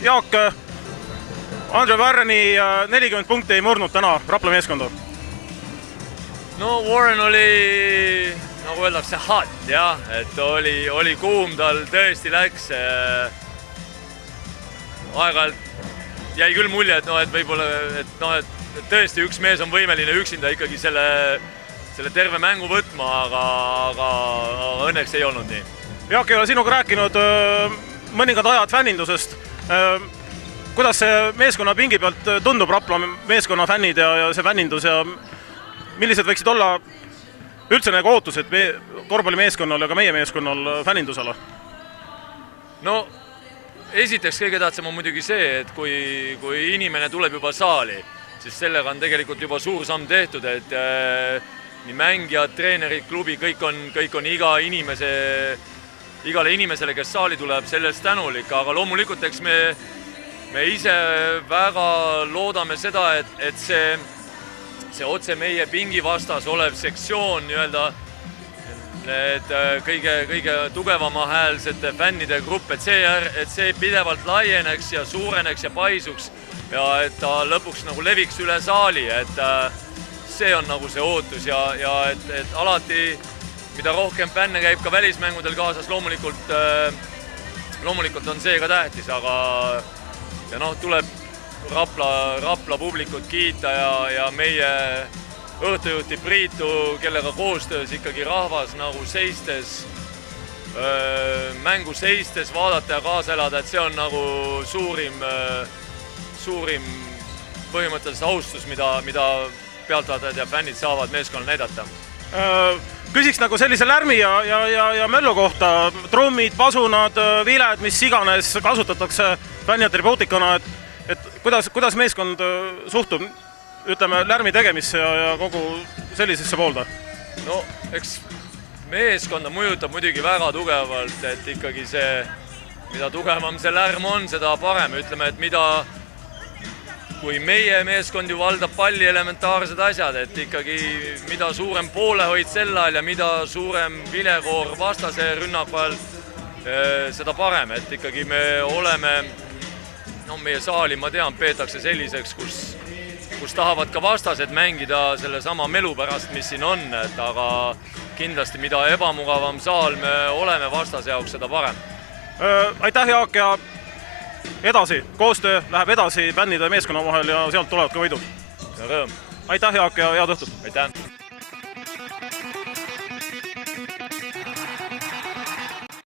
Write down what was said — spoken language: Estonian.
Jaak, Andre Warreni 40 punkti ei murnud täna Rapla meeskonda. No Warren oli, nagu öeldakse, hot, jah, et oli kuum, tal tõesti läks. Aeg-ajalt jäi küll mulje, et võib-olla, et tõesti üks mees on võimeline üksinda ikkagi selle terve mängu võtma, aga õnneks ei olnud nii. Jaak, ei ole sinuga rääkinud mõningad ajad fännindusest. Kuidas see meeskonna pingi pealt tundub Rapla meeskonna fännid ja see fännindus ja millised võiksid olla üldse nagu ootused korvpallimeeskonnal ja ka meie meeskonnal fännindusele? No, esiteks kõige tähtsam on muidugi see, et kui inimene tuleb juba saali, siis sellega on tegelikult juba suur samm tehtud, et nii mängijad, treenerid, klubi, kõik on igale inimesele, kes saali tuleb, sellest tänulik, aga loomulikult eks me ise väga loodame seda, et see otse meie pingi vastas olev sektsioon, et kõige tugevama häälsete fännide grupp, et see pidevalt laieneks ja suureneks ja paisuks ja et ta lõpuks nagu leviks üle saali, et see on nagu see ootus ja et alati, mida rohkem fänne käib ka välismängudel kaasas, loomulikult on see ka tähtis, aga tuleb Rapla publikut kiita ja meie õhtujuhti Priitu, kellega koostöös ikkagi rahvas nagu mängu seistes vaadata ja kaasa elada, et see on nagu suurim põhimõtteliselt austus, mida pealtvaatajad ja fännid saavad meeskonnal näidata. Küsiks nagu sellise lärmi ja möllu kohta, trummid, pasunad, viled, mis iganes kasutatakse fänniatribuutikana, et kuidas meeskond suhtub, ütleme, lärmi tegemisse ja kogu sellisesse poolda? No, eks meeskonda mõjutab muidugi väga tugevalt, et ikkagi mida tugevam see lärm on, seda parem. Ütleme, et kui meie meeskond ju valdab palli elementaarsed asjad, et ikkagi mida suurem poolehoid sel ajal ja mida suurem vilekoor vastase rünnaku ajal, seda parem, et ikkagi me oleme, meie saali, ma tean, peetakse selliseks, kus tahavad ka vastased mängida selle sama melu pärast, mis siin on, aga kindlasti mida ebamugavam saal me oleme vastase jaoks, seda parem. Aitäh, Jaak, ja edasi, koostöö läheb edasi fännide ja meeskonna vahel ja sealt tulevad ka võidud. Ja rõõm. Aitäh, Jaak, ja head õhtut! Aitäh!